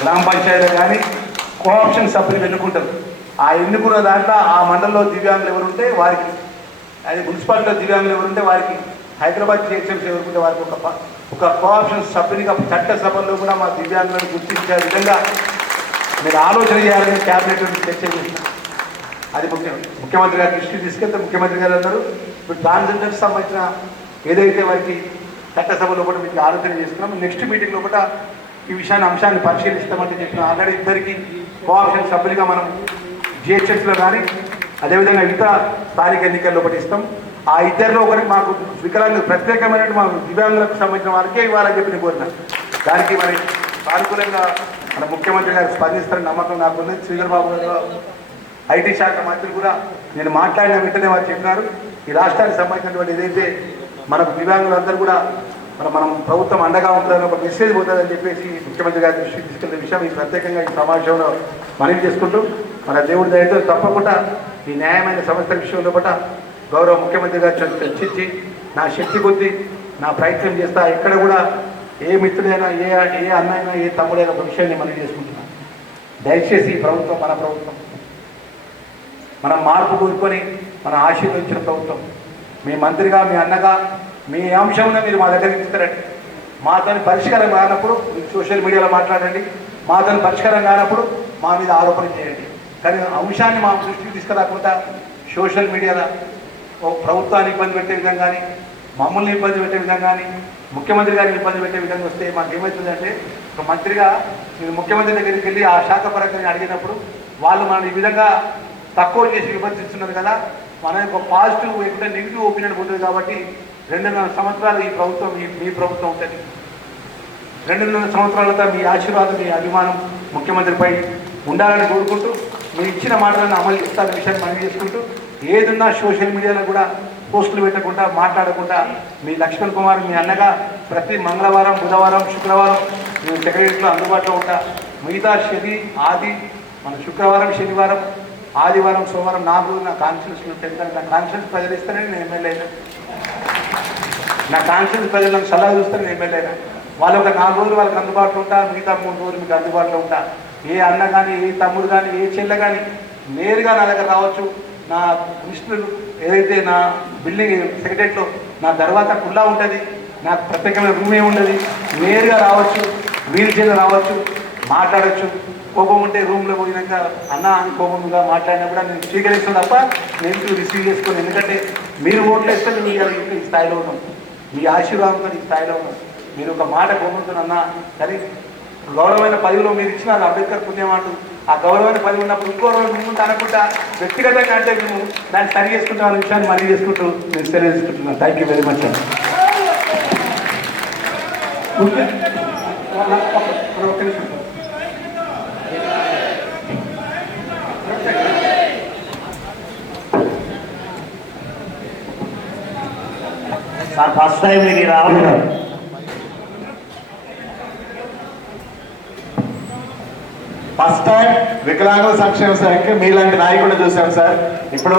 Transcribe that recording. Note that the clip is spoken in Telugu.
గ్రామ పంచాయతీలో కానీ కోఆప్షన్ సభ్యులు ఎన్నుకుంటారు. ఆ ఎన్నుకున్న దాంట్లో ఆ మండలంలో దివ్యాంగులు ఎవరుంటే వారికి, అది మున్సిపాలిటీలో దివ్యాంగులు ఎవరుంటే వారికి, హైదరాబాద్ జిహెచ్ఎంసీ ఎవరుంటే వారికి ఒక కోఆప్షన్ సభ్యునిగా చట్టసభల్లో కూడా మా దివ్యాంగులను గుర్తించే విధంగా మీరు ఆలోచన చేయాలని క్యాబినెట్ చర్చ చేసిన. అది ముఖ్యమంత్రి గారి దృష్టికి తీసుకెళ్తే ముఖ్యమంత్రి గారు అన్నారు ఇప్పుడు ట్రాన్స్జెండర్కి సంబంధించిన ఏదైతే వారికి చట్టసభలో కూడా మీకు ఆలోచన చేస్తున్నాం. నెక్స్ట్ మీటింగ్లో కూడా ఈ అంశాన్ని పరిశీలిస్తామంటే చెప్పిన. ఆల్రెడీ ఇద్దరికి కోఆప్షన్ సభ్యులుగా మనం జిహెచ్ఎస్లో కానీ అదేవిధంగా ఇతర స్థానిక ఎన్నికల్లో ఒకటి ఇస్తాం. ఆ ఇద్దరిలో ఒకరికి మాకు వికలాంగులు ప్రత్యేకమైన మా దివ్యాంగులకు సంబంధించిన వారికే ఇవ్వాలని చెప్పి కోరిన. దానికి మరి సానుకూలంగా మన ముఖ్యమంత్రి గారు స్పందిస్తారని నమ్మకం నాకున్నది. శ్రీధర్ బాబు గారు ఐటీ శాఖ మంత్రి కూడా నేను మాట్లాడిన వెంటనే వారు చెప్పినారు ఈ రాష్ట్రానికి సంబంధించినటువంటి ఏదైతే మనకు దివ్యాంగులందరూ కూడా మనం ప్రభుత్వం అండగా ఉంటుందని ఒక మెసేజ్ పోతుందని చెప్పేసి ముఖ్యమంత్రి గారి దృష్టికి తీసుకెళ్లిన విషయం ఈ ప్రత్యేకంగా ఈ సమావేశంలో మనవి చేసుకుంటూ మన దేవుడి దయతో తప్పకుండా ఈ న్యాయమైన సమస్య విషయంలో కూడా గౌరవ ముఖ్యమంత్రి గారు చర్చించి నా శక్తి కొద్దీ నా ప్రయత్నం చేస్తా. ఎక్కడ కూడా ఏ మిత్రుడైనా ఏ అన్నైనా ఏ తమ్ముడైనా ఒక విషయాన్ని మనం చేసుకుంటున్నాం. దయచేసి ఈ ప్రభుత్వం మన ప్రభుత్వం, మనం మార్పు కోరుకొని మన ఆశీర్వదించిన ప్రభుత్వం. మీ మంత్రిగా మీ అన్నగా మీ అంశంలో మీరు మా దగ్గరికి ఇస్తారండి. మాతో పరిష్కారం కానప్పుడు మీరు సోషల్ మీడియాలో మాట్లాడండి, మాతో పరిష్కారం కానప్పుడు మా మీద ఆరోపణ చేయండి. కానీ అంశాన్ని మా దృష్టికి తీసుకురాకుండా సోషల్ మీడియాలో ప్రభుత్వాన్ని ఇబ్బంది పెట్టే విధంగా కానీ మమ్మల్ని ఇబ్బంది పెట్టే విధంగా కానీ ముఖ్యమంత్రి గారిని ఇబ్బంది పెట్టే విధంగా వస్తే మాకు ఏమవుతుందంటే ఒక మంత్రిగా మీరు ముఖ్యమంత్రి దగ్గరికి వెళ్ళి ఆ శాఖ పరంగా అడిగినప్పుడు వాళ్ళు మనం ఈ విధంగా తక్కువ చేసి విమర్శిస్తున్నారు కదా, మన యొక్క పాజిటివ్ ఎక్కడ నెగిటివ్ ఒపీనియన్ ఉంటుంది. కాబట్టి 2.5 సంవత్సరాలు ఈ ప్రభుత్వం మీ ప్రభుత్వం ఉంటుంది. 2.5 సంవత్సరాలతో మీ ఆశీర్వాదం మీ అభిమానం ముఖ్యమంత్రిపై ఉండాలని కోరుకుంటూ మీరు ఇచ్చిన మాటలను అమలు చేస్తారనే విషయాన్ని మనం చేసుకుంటూ ఏదున్నా సోషల్ మీడియాలో కూడా పోస్టులు పెట్టకుండా మాట్లాడకుండా మీ లక్ష్మణ్ కుమార్ మీ అన్నగా ప్రతి మంగళవారం బుధవారం శుక్రవారం నేను సెక్రటరీలో అందుబాటులో ఉంటా. మిగతా ఆది మన శుక్రవారం శనివారం ఆదివారం సోమవారం 4 రోజులు నా కాన్స్టిట్యూన్సీలో పెడతాను. నా కాన్స్టిట్యూన్సీ ప్రజలు ఇస్తేనే నేను ఎమ్మెల్యే అయినా, నా కాన్స్టిట్యూన్సీ ప్రజలు నాకు సలహా చూస్తే నేను ఎమ్మెల్యే అయినా. వాళ్ళు ఒక 4 రోజులు వాళ్ళకి అందుబాటులో ఉంటా, మిగతా 3 రోజులు మీకు అందుబాటులో ఉంటా. ఏ అన్న కానీ ఏ తమ్ముడు కానీ ఏ చెల్లె కానీ నేరుగా నా దగ్గర రావచ్చు. నా మినిస్టర్ ఏదైతే నా బిల్డింగ్ సెక్రటరీలో నా తర్వాత కుల్లా ఉంటుంది, నాకు ప్రత్యేకమైన రూమ్ ఏమి ఉండదు. నేరుగా రావచ్చు, వీల్ చైర్లో రావచ్చు, మాట్లాడచ్చు. కోపం ఉంటే రూమ్లో పోయినాక అన్న అని కోపంగా మాట్లాడినా కూడా నేను స్వీకరిస్తాను తప్ప నేను రిసీవ్ చేసుకోను. ఎందుకంటే మీరు ఓట్లు వేస్తే మీరు ఈ స్థాయిలో ఉన్నాం, మీ ఆశీర్వాదంతో ఈ స్థాయిలో ఉన్నాం. మీరు ఒక మాట కోపంతో అన్నా కానీ గౌరవమైన పదవిలో మీరు ఇచ్చిన అంబేద్కర్ పుణ్యమాటలు ఆ గౌరవమైన పదవి ఉన్నప్పుడు ఇంకో రోజు ముందు అనుకుంటా వ్యక్తిగతంగా అంటే మేము దాన్ని సరి చేసుకుంటాం అనే విషయాన్ని మరీ చేసుకుంటూ నేను తెలియజేసుకుంటున్నాను. థ్యాంక్ యూ వెరీ మచ్ అండి. ఒక్క నిమిషం సార్, ఫస్ట్ టైం మీకు రావాలి. ఫస్ట్ టైం వికలాంగుల సంక్షేమ శాఖకి మీలాంటి నాయకుడిని చూసాం సార్. ఇప్పుడు